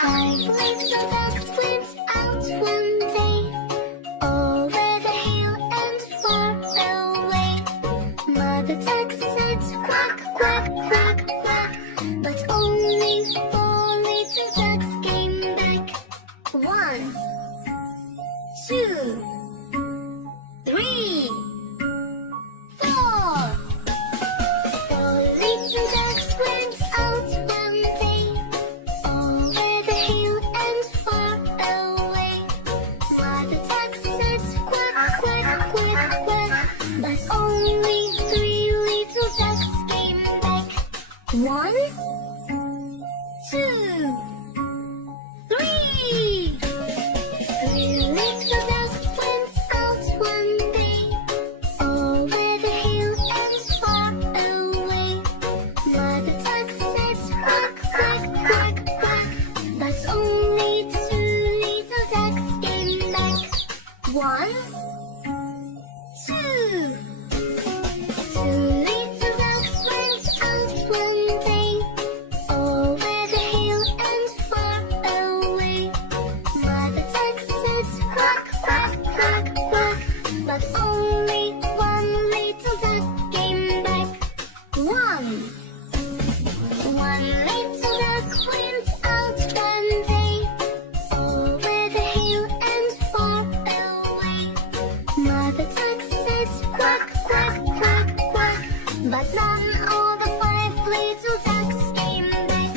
Five little ducks went out one day, over the hill and far away. Mother duck said quack, quack, quack, quack, but only four little ducks came back. 1, 2, 3, 4. Four little ducks went out one day, over the hill and far away. Mother duck said quack, quack, quack, quack, but only three little ducks came back. 1, 2, 3. Three little ducks went out one day, over the hill and far away. Mother duck said quack, quack, quack, quack, but only two little ducks came back. 1, 2. Two little ducks went out one day, over the hill and far away. Mother duck said quack, quack, quack, quack, but only one little duck came back. 1 little duck went out one day, over the hill and far away. Mother duck said quack, quack, quack, quack, but none of the five little ducks came back.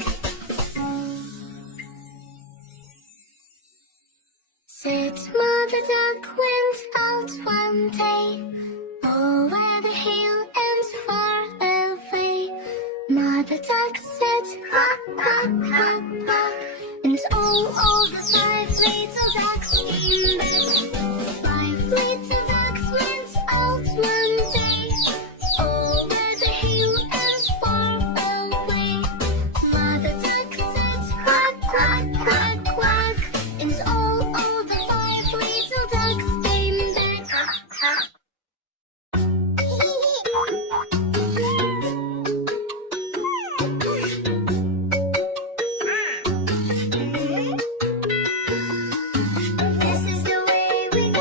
Said Mother duck went out one day, over the hill and far away. Mother duck said quack, quack, quack, quack, and all of the five little ducks came back. Five little ducks went out one day, over the hill and far away. Mother duck said quack, quack, quack, quack, and all of the five little ducks came back. This is the way we go.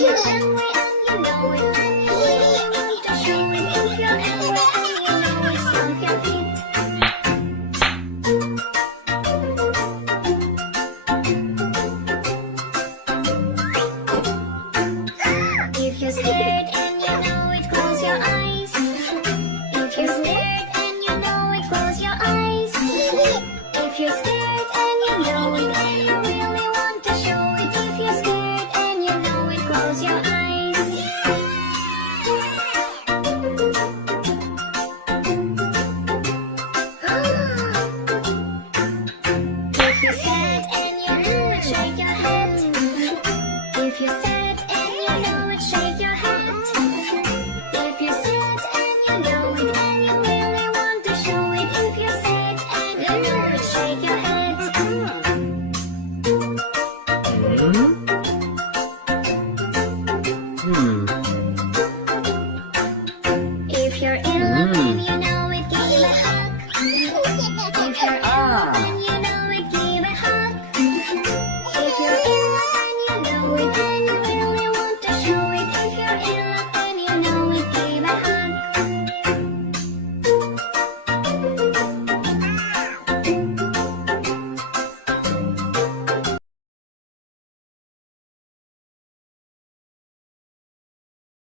If you're angry and you know it, then you really need to show it. If you're angry and you know it, stomp your feet. If you're scared and you know it, close your eyes. If you're scared